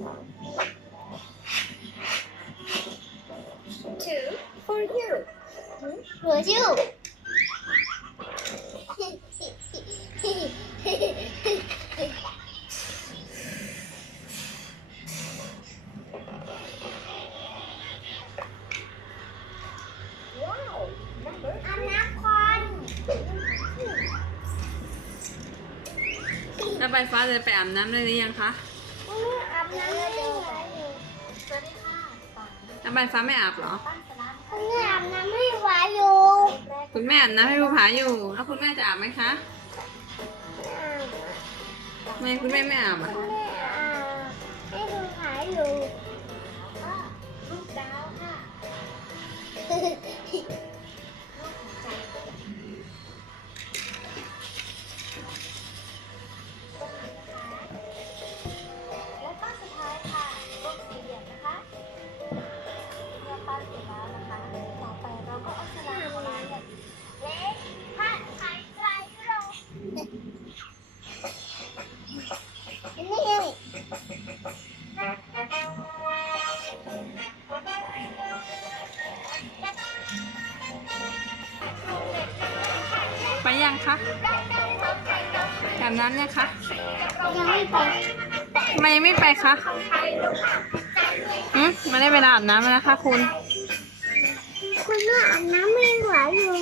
Two for you. For you. อันนับคนแล้วใบฟ้าเลยไปอาบน้ำได้หรือยังคะ น้ำไม่ไหวอยู่สวัสดีค่ะก่อนแล้วใบฟ้าไม่อาบเหรอตั้งสนามคุณแม่อาบน้ำไม่ไหวอยู่แรกคุณแม่อาบน้ำให้ภูผาอยู่ แล้วคุณแม่จะอาบไหมคะ ไม่คุณแม่ไม่อาบอะ คุณแม่อาบให้ดูหายอยู่ คะอาบน้ำยังคะยังไม่ไปทำไมยังไม่ไปคะอืมมาได้เวลาอาบน้ำแล้วนะคะคุณ คุณแม่อาบน้ำไม่ไหวอยู่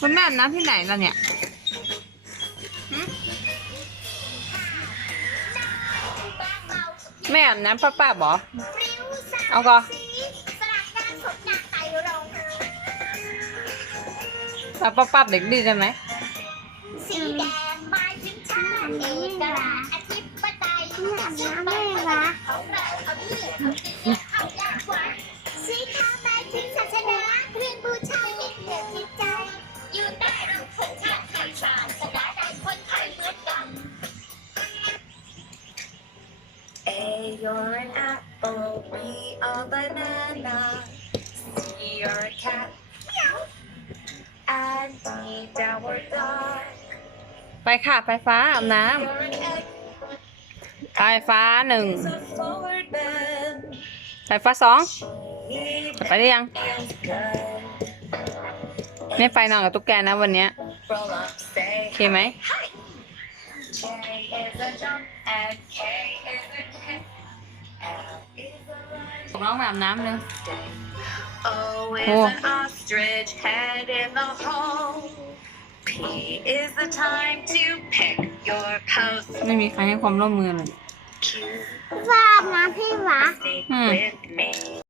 คุณแม่อาบน้ำที่ไหนล่ะเนี่ยหึแม่อาบน้ำป้าป้าบอเอาก็สลัดน้ำสดหนักไตลงเอาป้าป้าเด็กดื้อกันไหม ธิปไตยอาบน้ำไม่ไหวของเราเอาเลือดเอาเนื้อเอายากกว่าสีขาวหมายถึงศาสนาเครื่องบูชาเป็นเรื่อจิตใจ อยู่ใต้ร่มธงชาติไทยศาสนาใดคนไทยเหมือนกัน A, you're an apple, B, a banana, C, you're a cat, and D, downward dog. ไปค่ะไฟฟ้าอาบน้ำไฟฟ้าหนึ่งไฟฟ้าสองจะไปได้ยัง ไม่ไปนอนกับตุ๊กแกนะวันนี้โอเคไหมร้องแบบน้นึ่งโอ้ P is the time to pick your post. ไม่มีใครให้ความร่วมมือเลย Q ว่าอาบน้ำให้หวา sneak Hmm. with me.